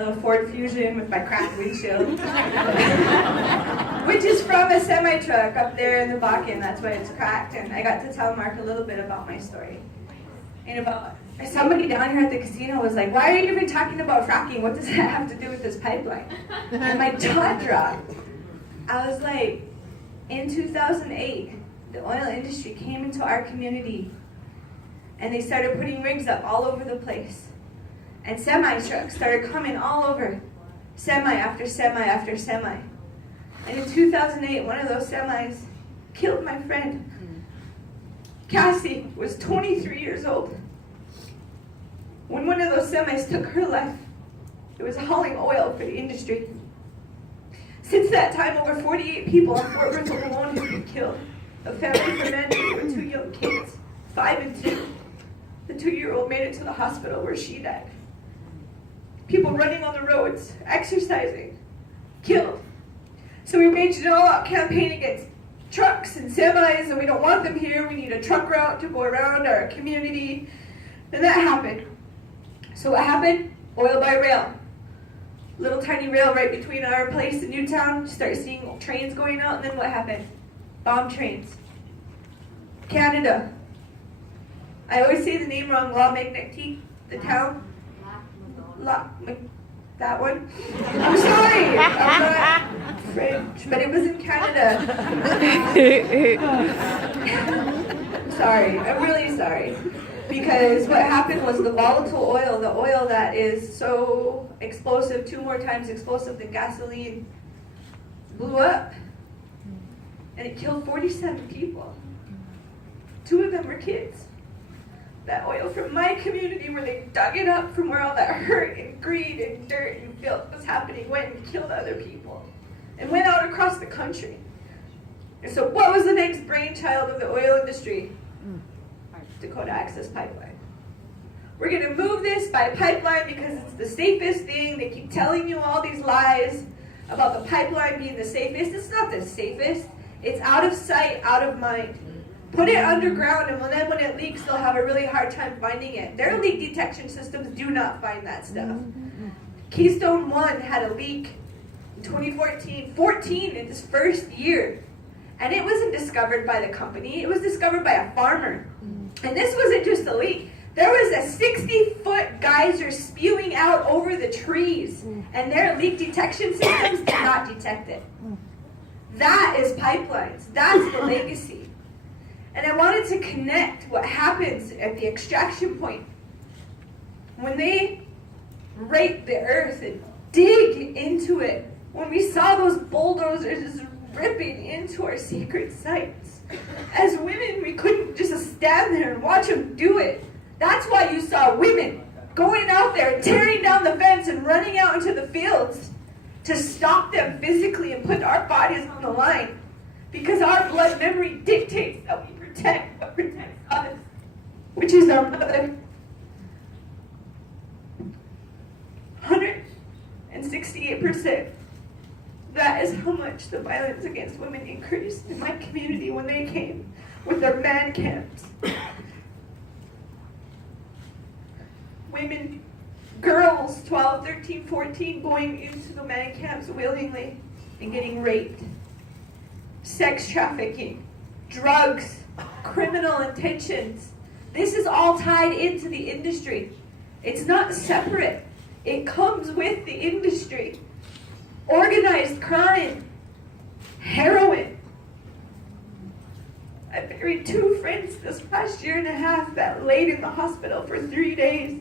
little Ford Fusion with my cracked windshield, which is from a semi-truck up there in the Bakken. That's why it's cracked. And I got to tell Mark a little bit about my story. And about somebody down here at the casino was like, why are you even talking about fracking? What does that have to do with this pipeline? And my jaw dropped. I was like, in 2008, the oil industry came into our community and they started putting rigs up all over the place. And semi-trucks started coming all over, semi after semi after semi. And in 2008, one of those semis killed my friend. Cassie was 23 years old. When one of those semis took her life, it was hauling oil for the industry. Since that time, over 48 people on Fort Worth alone have been killed. A family from Mandy with 2 young kids, 5 and 2. The 2-year-old made it to the hospital where she died. People running on the roads, exercising, killed. So we waged an all-out campaign against trucks and semis, and we don't want them here. We need a truck route to go around our community. And that happened. So what happened? Oil by rail. Little tiny rail right between our place and Newtown. Start seeing trains going out, and then what happened? Bomb trains. Canada. I always say the name wrong. La Magnetique, the town. That one. I'm sorry. I'm not French, but it was in Canada. Sorry. I'm really sorry. Because what happened was the volatile oil, the oil that is so explosive, 2 more times explosive than gasoline, blew up. And it killed 47 people. 2 of them were kids. That oil from my community, where they dug it up from where all that hurt and greed and dirt and filth was happening, went and killed other people. And went out across the country. And so what was the next brainchild of the oil industry? Dakota Access Pipeline. We're going to move this by pipeline because it's the safest thing. They keep telling you all these lies about the pipeline being the safest. It's not the safest. It's out of sight, out of mind. Put it underground, and then when it leaks, they'll have a really hard time finding it. Their leak detection systems do not find that stuff. Keystone 1 had a leak in 2014, in its first year. And it wasn't discovered by the company. It was discovered by a farmer. And this wasn't just a leak. There was a 60-foot geyser spewing out over the trees. And their leak detection systems did not detect it. That is pipelines. That's the legacy. And I wanted to connect what happens at the extraction point. When they rape the earth and dig into it, when we saw those bulldozers just ripping into our sacred sites, as women, we couldn't just stand there and watch them do it. That's why you saw women going out there, tearing down the fence and running out into the fields to stop them physically and put our bodies on the line. Because our blood memory dictates that we protect what protects us, which is our mother. 168%. That is how much the violence against women increased in my community when they came with their man camps. Women, girls, 12, 13, 14, going into the man camps willingly and getting raped. Sex trafficking, drugs, criminal intentions. This is all tied into the industry. It's not separate. It comes with the industry. Organized crime, heroin. I buried 2 friends this past year and a half that laid in the hospital for 3 days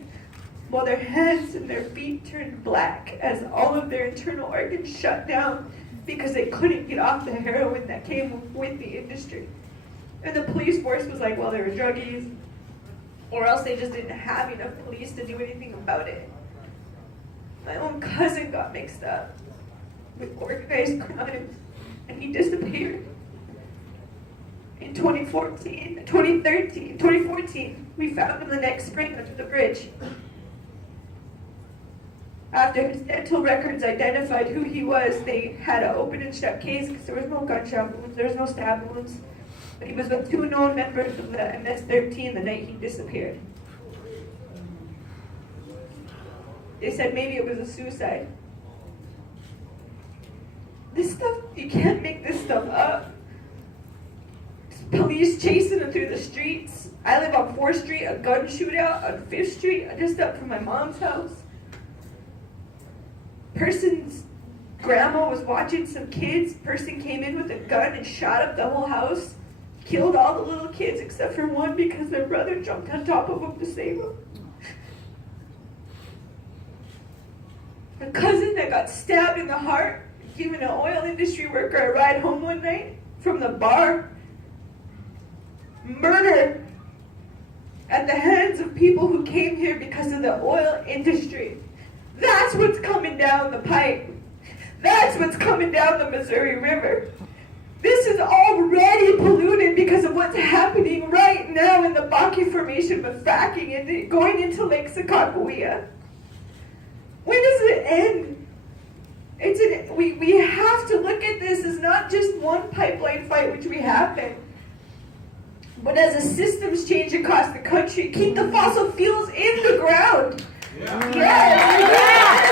while their hands and their feet turned black as all of their internal organs shut down because they couldn't get off the heroin that came with the industry. And the police force was like, well, they were druggies, or else they just didn't have enough police to do anything about it. My own cousin got mixed up with organized crime, and he disappeared. In 2014, we found him the next spring under the bridge. After his dental records identified who he was, they had an open and shut case because there was no gunshot wounds, there was no stab wounds. But he was with 2 known members of the MS-13 the night he disappeared. They said maybe it was a suicide. This stuff, you can't make this stuff up. Police chasing them through the streets. I live on 4th Street, a gun shootout on 5th Street, just up from my mom's house. Person's grandma was watching some kids. Person came in with a gun and shot up the whole house. Killed all the little kids except for one because their brother jumped on top of them to save them. A cousin that got stabbed in the heart, giving an oil industry worker a ride home one night from the bar. Murder at the hands of people who came here because of the oil industry. That's what's coming down the pipe. That's what's coming down the Missouri River. This is already polluted because of what's happening right now in the Bakken Formation with fracking and going into Lake Sakakawea. When does it end? We have to look at this as not just one pipeline fight, which we have been, but as a systems change across the country. Keep the fossil fuels in the ground. Yeah. Yes.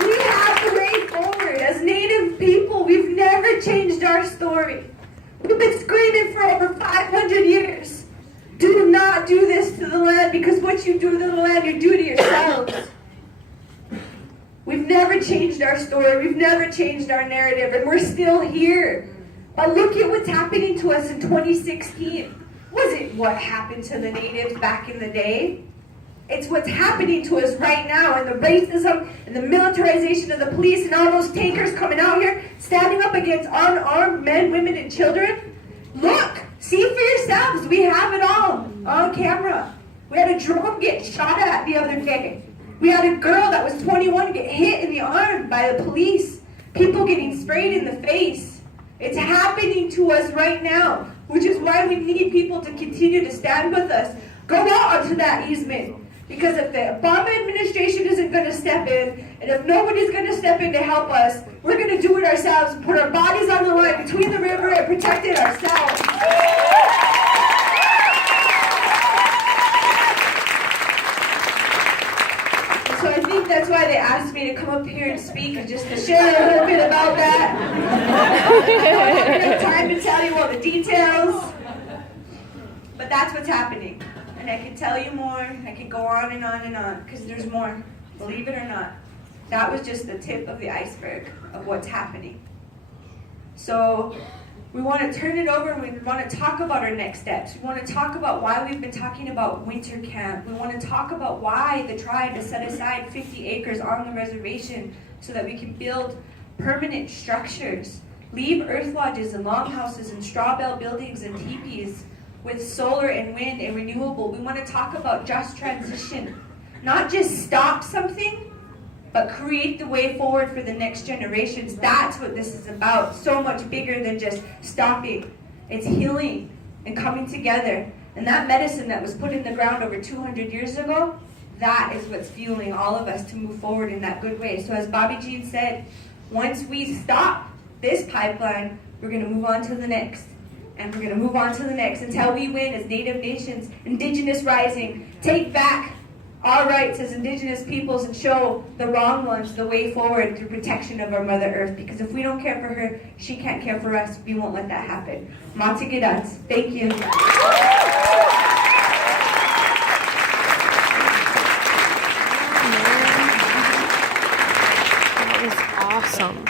We have the way forward. As Native people, we've never changed our story. We've been screaming for over 500 years. Do not do this to the land, because what you do to the land, you do to yourselves. We've never changed our story. We've never changed our narrative, and we're still here. But look at what's happening to us in 2016. Wasn't what happened to the natives back in the day. It's what's happening to us right now, and the racism and the militarization of the police and all those tankers coming out here, standing up against unarmed men, women, and children. Look, see for yourselves. We have it all on camera. We had a drone get shot at the other day. We had a girl that was 21 get hit in the arm by the police. People getting sprayed in the face. It's happening to us right now, which is why we need people to continue to stand with us. Go out onto that easement. Because if the Obama administration isn't going to step in, and if nobody's going to step in to help us, we're going to do it ourselves, put our bodies on the line between the river and protect it ourselves. So I think that's why they asked me to come up here and speak, and just to share a little bit about that. I don't have time to tell you all the details, but that's what's happening. And I can tell you more, I can go on and on and on, because there's more, believe it or not. That was just the tip of the iceberg of what's happening. So we want to turn it over, and we want to talk about our next steps. We want to talk about why we've been talking about winter camp. We want to talk about why the tribe has set aside 50 acres on the reservation so that we can build permanent structures, leave earth lodges and longhouses and straw bale buildings and teepees with solar and wind and renewable. We want to talk about just transition. Not just stop something, but create the way forward for the next generations. That's what this is about. So much bigger than just stopping. It's healing and coming together. And that medicine that was put in the ground over 200 years ago, that is what's fueling all of us to move forward in that good way. So as Bobby Jean said, once we stop this pipeline, we're going to move on to the next. And we're going to move on to the next until we win as Native nations, Indigenous rising, take back our rights as Indigenous peoples and show the wrong ones the way forward through protection of our Mother Earth. Because if we don't care for her, she can't care for us. We won't let that happen. Matigidat. Thank you. That was awesome.